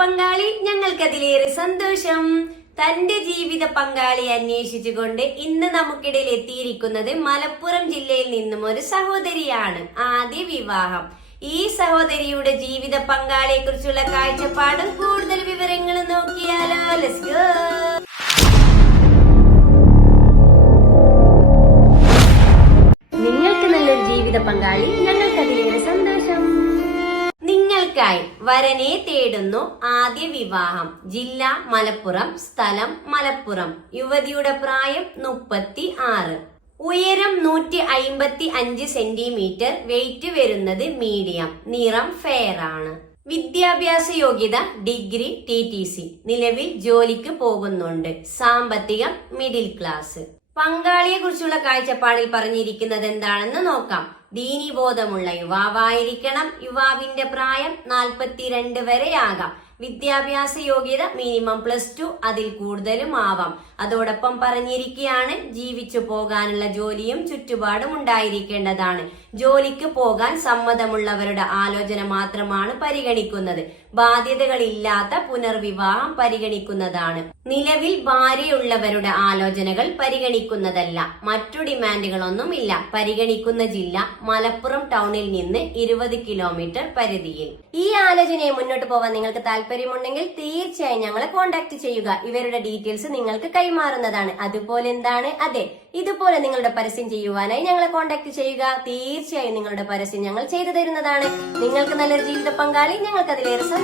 പങ്കാളി ഞങ്ങൾക്കതിലേറെ സന്തോഷം. തന്റെ ജീവിത പങ്കാളി അന്വേഷിച്ചുകൊണ്ട് ഇന്ന് നമുക്കിടയിൽ എത്തിയിരിക്കുന്നത് മലപ്പുറം ജില്ലയിൽ നിന്നും ഒരു സഹോദരിയാണ് ആദ്യ വിവാഹം. ഈ സഹോദരിയുടെ ജീവിത പങ്കാളിയെ കുറിച്ചുള്ള കാഴ്ചപ്പാടും കൂടുതൽ വിവരങ്ങൾ നോക്കിയാലോ. ലെറ്റ്സ് ഗോ നിങ്ങൾക്ക് നല്ലൊരു ജീവിത പങ്കാളി നിങ്ങൾക്കായി വരനെ തേടുന്നു ആദ്യ വിവാഹം. ജില്ല മലപ്പുറം സ്ഥലം മലപ്പുറം. യുവതിയുടെ പ്രായം മുപ്പത്തി ആറ് ഉയരം നൂറ്റി അയിമ്പത്തി അഞ്ച് സെന്റിമീറ്റർ വെയിറ്റ് വരുന്നത് മീഡിയം. നിറം ഫെയർ ആണ് വിദ്യാഭ്യാസ യോഗ്യത ഡിഗ്രി ടി ടി സി. നിലവിൽ ജോലിക്ക് പോകുന്നുണ്ട്. സാമ്പത്തികം മിഡിൽ ക്ലാസ്. പങ്കാളിയെ കുറിച്ചുള്ള കാഴ്ചപ്പാടിൽ പറഞ്ഞിരിക്കുന്നത് എന്താണെന്ന് നോക്കാം. ദീനിബോധമുള്ള യുവാവായിരിക്കണം. യുവാവിന്റെ പ്രായം നാൽപ്പത്തിരണ്ട് വരെയാകാം വിദ്യാഭ്യാസ യോഗ്യത മിനിമം പ്ലസ് ടു അതിൽ കൂടുതലും ആവാം. അതോടൊപ്പം പറഞ്ഞിരിക്കുകയാണ് ജീവിച്ചു പോകാനുള്ള ജോലിയും ചുറ്റുപാടും ഉണ്ടായിരിക്കേണ്ടതാണ്. ജോലിക്ക് പോകാൻ സമ്മതമുള്ളവരുടെ ആലോചന മാത്രമാണ് പരിഗണിക്കുന്നത്. ബാധ്യതകളില്ലാത്ത പുനർവിവാഹം പരിഗണിക്കുന്നതാണ്. നിലവിൽ ഭാര്യയുള്ളവരുടെ ആലോചനകൾ പരിഗണിക്കുന്നതല്ല. മറ്റു ഡിമാൻഡുകളൊന്നും ഇല്ല പരിഗണിക്കുന്ന ജില്ല മലപ്പുറം ടൗണിൽ നിന്ന് ഇരുപത് കിലോമീറ്റർ പരിധിയിൽ. ഈ ആലോചനയെ മുന്നോട്ട് പോകാൻ നിങ്ങൾക്ക് താല്പര്യമുണ്ടെങ്കിൽ തീർച്ചയായും ഞങ്ങളെ കോൺടാക്ട് ചെയ്യുക. ഇവരുടെ ഡീറ്റെയിൽസ് നിങ്ങൾക്ക് കൈമാറുന്നതാണ്. അതുപോലെ എന്താണ്? അതെ ഇതുപോലെ നിങ്ങളുടെ പരസ്യം ചെയ്യുവാനായി ഞങ്ങളെ കോൺടാക്ട് ചെയ്യുക. തീർച്ചയായും നിങ്ങളുടെ പരസ്യം ഞങ്ങൾ ചെയ്തു തരുന്നതാണ്. നിങ്ങൾക്ക് നല്ലൊരു ജീവിത പങ്കാളി ഞങ്ങൾക്ക് അതിലേറെ